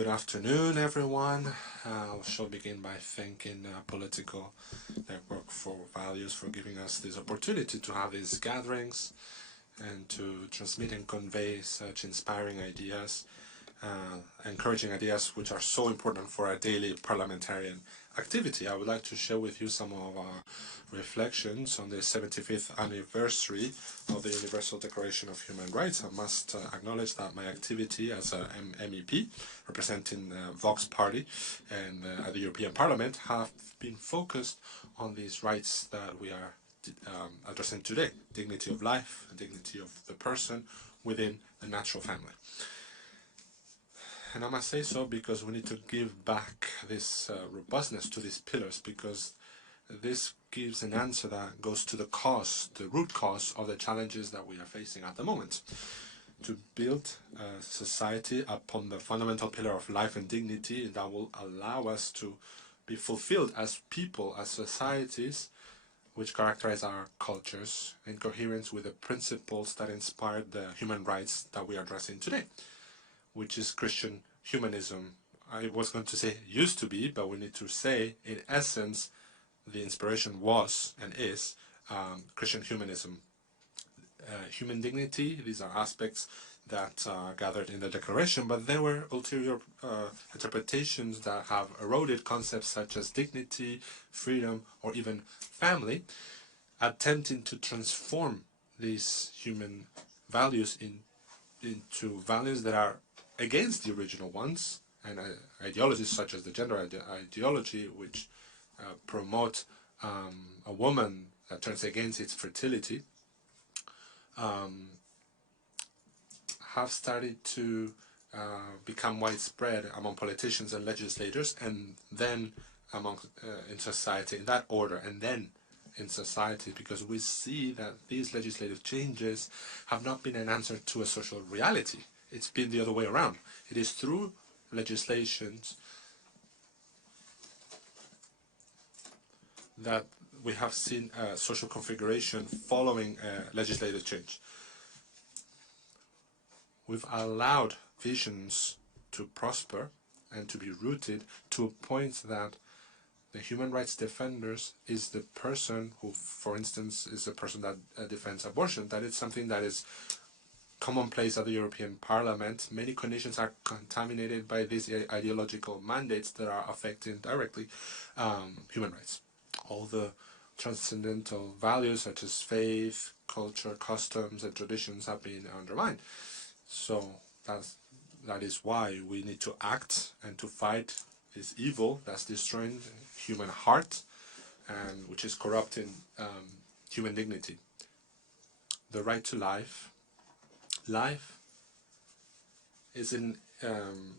Good afternoon, everyone. I shall begin by thanking Political Network for Values for giving us this opportunity to have these gatherings and to transmit and convey such inspiring ideas, encouraging ideas which are so important for our daily parliamentarian activity. I would like to share with you some of our reflections on the 75th anniversary of the Universal Declaration of Human Rights. I must acknowledge that my activity as an MEP representing Vox Party and at the European Parliament have been focused on these rights that we are addressing today: dignity of life, dignity of the person within the natural family. And I must say so because we need to give back this robustness to these pillars, because this gives an answer that goes to the cause, the root cause of the challenges that we are facing at the moment. To build a society upon the fundamental pillar of life and dignity that will allow us to be fulfilled as people, as societies, which characterize our cultures in coherence with the principles that inspired the human rights that we are addressing today, which is Christian humanism. I was going to say used to be, but we need to say, in essence, the inspiration was and is Christian humanism. Human dignity, these are aspects that are gathered in the Declaration, but there were ulterior interpretations that have eroded concepts such as dignity, freedom, or even family, attempting to transform these human values into values that are against the original ones, and ideologies such as the gender ideology, which promote a woman that turns against its fertility, have started to become widespread among politicians and legislators, and then among in society, in that order, and then in society, because we see that these legislative changes have not been an answer to a social reality. It's been the other way around. It is through legislations that we have seen a social configuration following legislative change. We've allowed visions to prosper and to be rooted to a point that the human rights defenders is the person who, for instance, is the person that defends abortion. That is something that is commonplace at the European Parliament. Many conditions are contaminated by these ideological mandates that are affecting directly human rights. All the transcendental values such as faith, culture, customs, and traditions have been undermined. So that is why we need to act and to fight this evil that's destroying the human heart and which is corrupting human dignity. The right to life. Life is an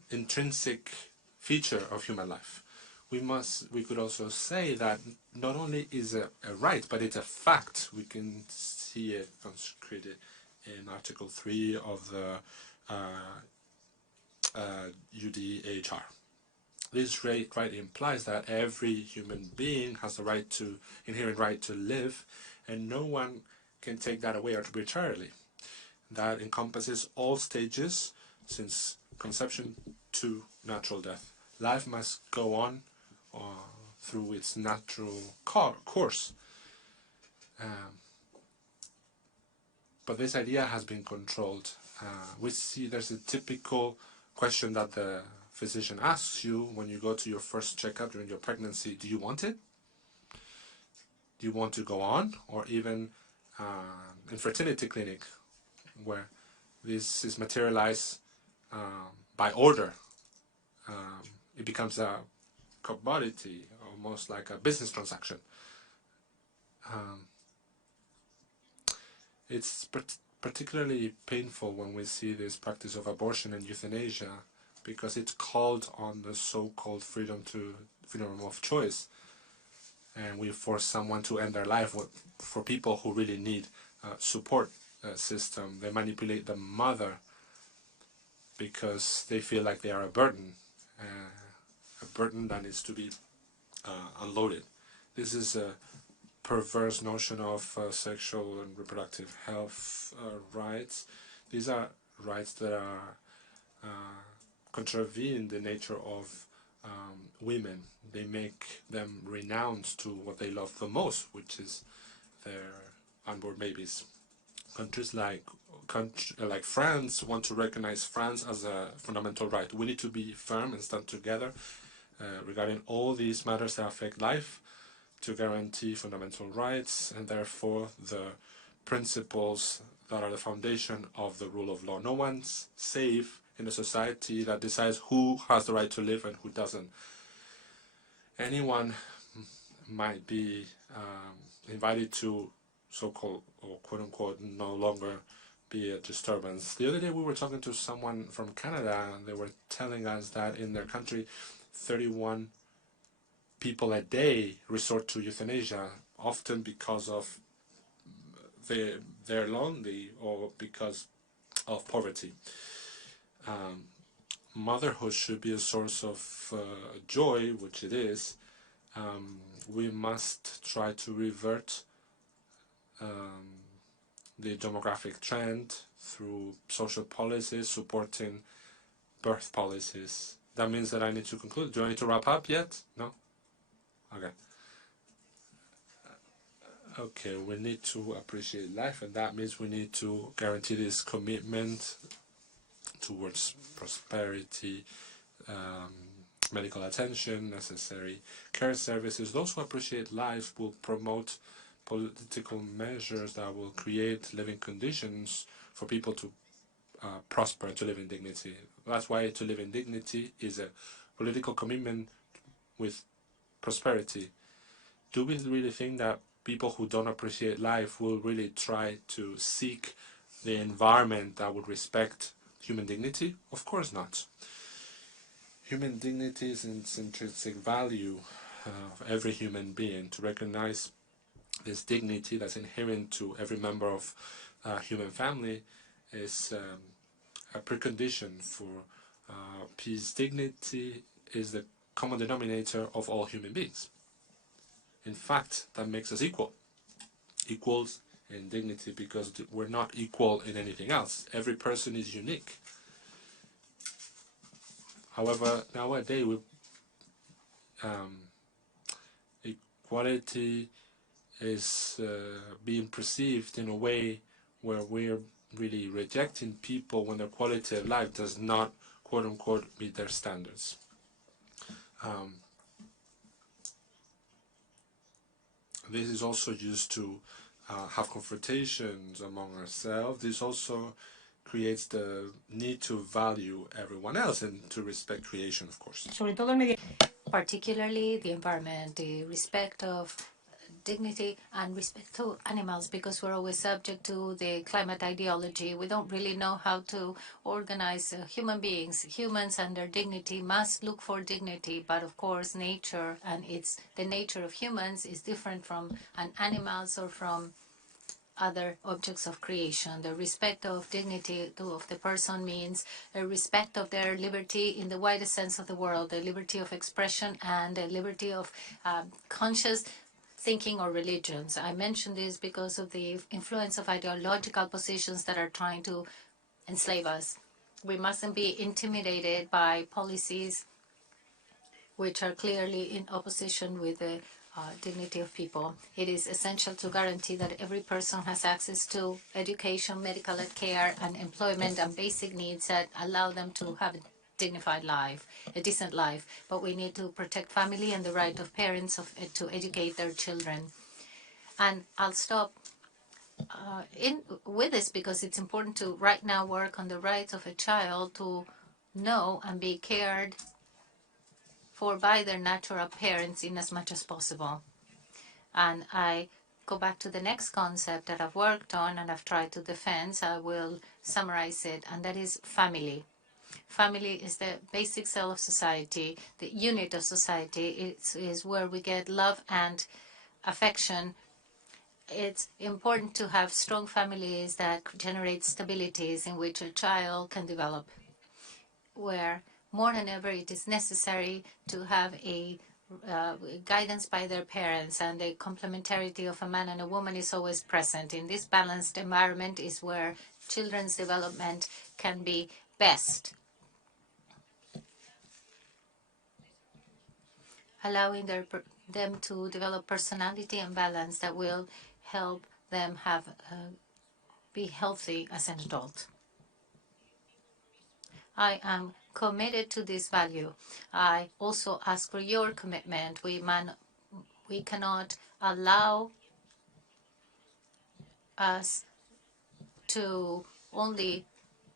intrinsic feature of human life. We could also say that not only is a right, but it's a fact. We can see it consecrated in Article 3 of the UDHR. This right implies that every human being has the inherent right to live, and no one can take that away arbitrarily. That encompasses all stages, since conception to natural death. Life must go on through its natural course. But this idea has been controlled. We see there's a typical question that the physician asks you when you go to your first checkup during your pregnancy: do you want it? Do you want to go on? Or even in fertility clinic, where this is materialized by order. It becomes a commodity, almost like a business transaction. It's particularly painful when we see this practice of abortion and euthanasia, because it's called on the so-called freedom of choice, and we force someone to end their life for people who really need support system. They manipulate the mother because they feel like they are a burden that needs to be unloaded. This is a perverse notion of sexual and reproductive health rights. These are rights that are contravene the nature of women. They make them renounce to what they love the most, which is their unborn babies. Countries like France want to recognize France as a fundamental right. We need to be firm and stand together regarding all these matters that affect life to guarantee fundamental rights and therefore the principles that are the foundation of the rule of law. No one's safe in a society that decides who has the right to live and who doesn't. Anyone might be invited to so-called or quote-unquote no longer be a disturbance. The other day we were talking to someone from Canada and they were telling us that in their country 31 people a day resort to euthanasia, often because of they're lonely or because of poverty. Motherhood should be a source of joy, which it is. We must try to revert the demographic trend through social policies, supporting birth policies. That means that I need to conclude. Do I need to wrap up yet? No? Okay. Okay, we need to appreciate life, and that means we need to guarantee this commitment towards prosperity, medical attention, necessary care services. Those who appreciate life will promote political measures that will create living conditions for people to prosper and to live in dignity. That's why to live in dignity is a political commitment with prosperity. Do we really think that people who don't appreciate life will really try to seek the environment that would respect human dignity? Of course not. Human dignity is its intrinsic value of every human being. To recognize this dignity that's inherent to every member of a human family is a precondition for peace. Dignity is the common denominator of all human beings. In fact, that makes us equals in dignity, because we're not equal in anything else. Every person is unique. However, nowadays, equality is being perceived in a way where we're really rejecting people when their quality of life does not, quote-unquote, meet their standards. This is also used to have confrontations among ourselves. This also creates the need to value everyone else and to respect creation, of course. Particularly the environment, the respect of dignity and respect to animals, because we're always subject to the climate ideology. We don't really know how to organize human beings. Humans and their dignity must look for dignity, but of course nature and the nature of humans is different from an animals or from other objects of creation. The respect of dignity of the person means a respect of their liberty in the widest sense of the world, the liberty of expression and the liberty of conscious thinking or religions. I mention this because of the influence of ideological positions that are trying to enslave us. We mustn't be intimidated by policies which are clearly in opposition with the dignity of people. It is essential to guarantee that every person has access to education, medical care, and employment and basic needs that allow them to have a dignified life, a decent life. But we need to protect family and the right of parents to educate their children. And I'll stop with this because it's important to right now work on the rights of a child to know and be cared for by their natural parents in as much as possible. And I go back to the next concept that I've worked on and I've tried to defend. I will summarize it, and that is family. Family is the basic cell of society, the unit of society. It is where we get love and affection. It's important to have strong families that generate stabilities in which a child can develop, where more than ever it is necessary to have a guidance by their parents, and the complementarity of a man and a woman is always present. In this balanced environment is where children's development can be best. allowing them to develop personality and balance that will help them be healthy as an adult. I am committed to this value. I also ask for your commitment. We cannot allow us to only,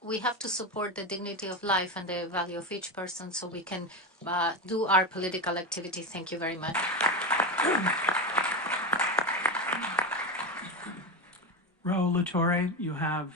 we have to support the dignity of life and the value of each person so we can do our political activity. Thank you very much. Raul Latore, you have